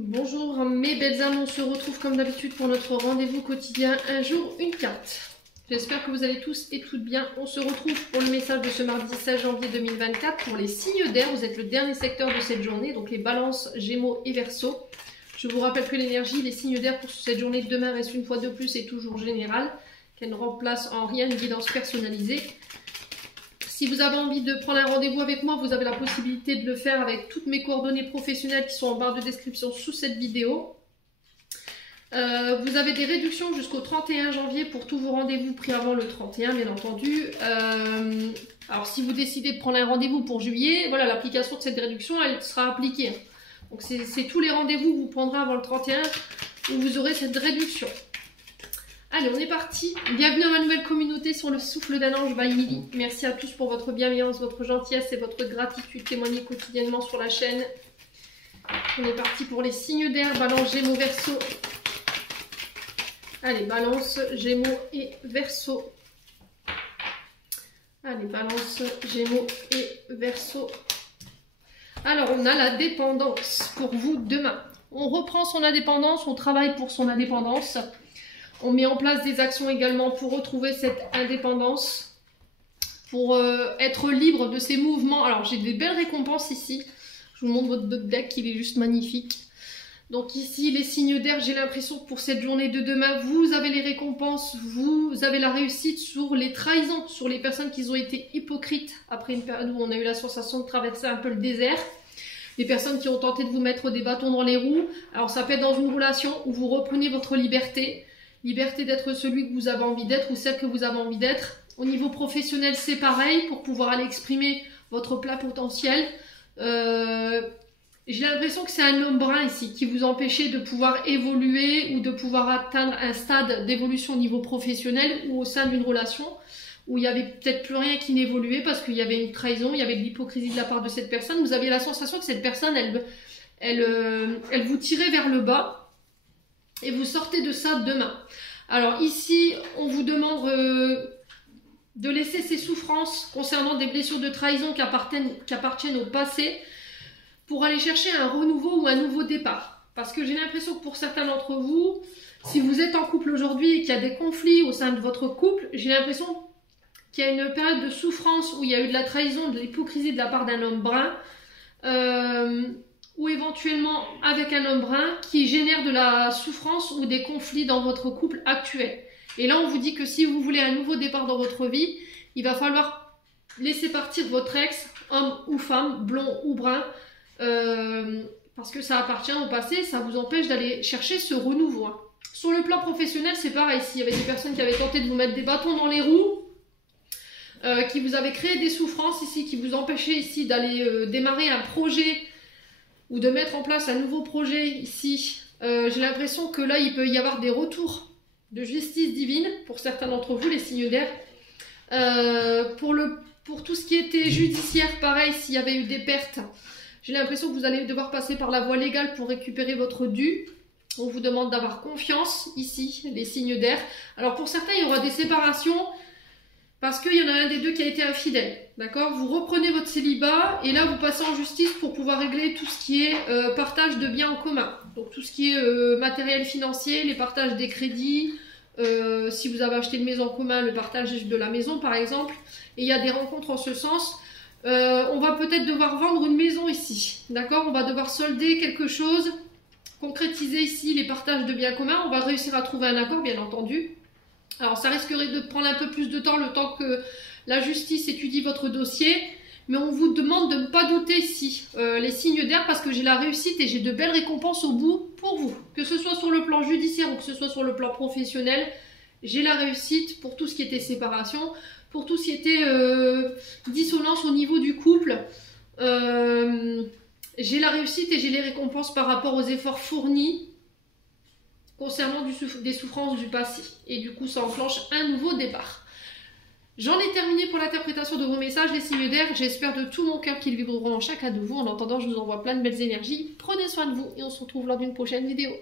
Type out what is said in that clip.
Bonjour mes belles âmes, on se retrouve comme d'habitude pour notre rendez-vous quotidien, un jour, une carte. J'espère que vous allez tous et toutes bien. On se retrouve pour le message de ce mardi 16 janvier 2024 pour les signes d'air. Vous êtes le dernier secteur de cette journée, donc les balances, gémeaux et verseaux. Je vous rappelle que l'énergie, les signes d'air pour cette journée de demain reste une fois de plus et toujours générale, qu'elle ne remplace en rien une guidance personnalisée. Si vous avez envie de prendre un rendez-vous avec moi, vous avez la possibilité de le faire avec toutes mes coordonnées professionnelles qui sont en barre de description sous cette vidéo. Vous avez des réductions jusqu'au 31 janvier pour tous vos rendez-vous pris avant le 31, bien entendu. Alors, si vous décidez de prendre un rendez-vous pour juillet, voilà, l'application de cette réduction, elle sera appliquée. Donc, c'est tous les rendez-vous que vous prendrez avant le 31 où vous aurez cette réduction. Allez, on est parti. Bienvenue à ma nouvelle communauté sur le souffle d'un ange by Milly. Merci à tous pour votre bienveillance, votre gentillesse et votre gratitude témoignée quotidiennement sur la chaîne. On est parti pour les signes d'air, balance, gémeaux, verseaux. Allez, balance, gémeaux et verseaux. Allez, balance, gémeaux et verseaux. Alors, on a la dépendance pour vous demain. On reprend son indépendance, on travaille pour son indépendance. On met en place des actions également pour retrouver cette indépendance, pour être libre de ces mouvements. Alors, j'ai des belles récompenses ici. Je vous montre votre deck, il est juste magnifique. Donc ici, les signes d'air, j'ai l'impression que pour cette journée de demain, vous avez les récompenses, vous avez la réussite sur les trahisons, sur les personnes qui ont été hypocrites après une période où on a eu la sensation de traverser un peu le désert. Les personnes qui ont tenté de vous mettre des bâtons dans les roues. Alors, ça peut être dans une relation où vous reprenez votre liberté. Liberté d'être celui que vous avez envie d'être ou celle que vous avez envie d'être. Au niveau professionnel, c'est pareil, pour pouvoir aller exprimer votre plein potentiel. J'ai l'impression que c'est un homme brun ici qui vous empêchait de pouvoir évoluer ou de pouvoir atteindre un stade d'évolution au niveau professionnel ou au sein d'une relation où il n'y avait peut-être plus rien qui n'évoluait parce qu'il y avait une trahison, il y avait de l'hypocrisie de la part de cette personne. Vous avez la sensation que cette personne, elle vous tirait vers le bas. Et vous sortez de ça demain. Alors ici, on vous demande de laisser ces souffrances concernant des blessures de trahison qui appartiennent au passé pour aller chercher un renouveau ou un nouveau départ. Parce que j'ai l'impression que pour certains d'entre vous, si vous êtes en couple aujourd'hui et qu'il y a des conflits au sein de votre couple, j'ai l'impression qu'il y a une période de souffrance où il y a eu de la trahison, de l'hypocrisie de la part d'un homme brun. Ou éventuellement avec un homme brun qui génère de la souffrance ou des conflits dans votre couple actuel. Et là, on vous dit que si vous voulez un nouveau départ dans votre vie, il va falloir laisser partir votre ex, homme ou femme, blond ou brun, parce que ça appartient au passé, ça vous empêche d'aller chercher ce renouveau. Sur le plan professionnel, c'est pareil. S'il y avait des personnes qui avaient tenté de vous mettre des bâtons dans les roues, qui vous avaient créé des souffrances ici, qui vous empêchaient ici d'aller démarrer un projet, ou de mettre en place un nouveau projet ici, j'ai l'impression que là, il peut y avoir des retours de justice divine pour certains d'entre vous, les signes d'air. Pour tout ce qui était judiciaire, pareil, s'il y avait eu des pertes, j'ai l'impression que vous allez devoir passer par la voie légale pour récupérer votre dû. On vous demande d'avoir confiance ici, les signes d'air. Alors pour certains, il y aura des séparations parce qu'il y en a un des deux qui a été infidèle. D'accord? Vous reprenez votre célibat et là vous passez en justice pour pouvoir régler tout ce qui est partage de biens en commun. Donc tout ce qui est matériel financier, les partages des crédits, si vous avez acheté une maison en commun, le partage de la maison par exemple. Et il y a des rencontres en ce sens. On va peut-être devoir vendre une maison ici. D'accord? On va devoir solder quelque chose, concrétiser ici les partages de biens communs. On va réussir à trouver un accord bien entendu. Alors ça risquerait de prendre un peu plus de temps, le temps que la justice étudie votre dossier, mais on vous demande de ne pas douter ici, les signes d'air, parce que j'ai la réussite et j'ai de belles récompenses au bout pour vous. Que ce soit sur le plan judiciaire ou que ce soit sur le plan professionnel, j'ai la réussite pour tout ce qui était séparation, pour tout ce qui était dissonance au niveau du couple. J'ai la réussite et j'ai les récompenses par rapport aux efforts fournis concernant des souffrances du passé. Et du coup, ça enclenche un nouveau départ. J'en ai terminé pour l'interprétation de vos messages, les signes d'air. J'espère de tout mon cœur qu'ils vibreront en chacun de vous. En attendant, je vous envoie plein de belles énergies. Prenez soin de vous et on se retrouve lors d'une prochaine vidéo.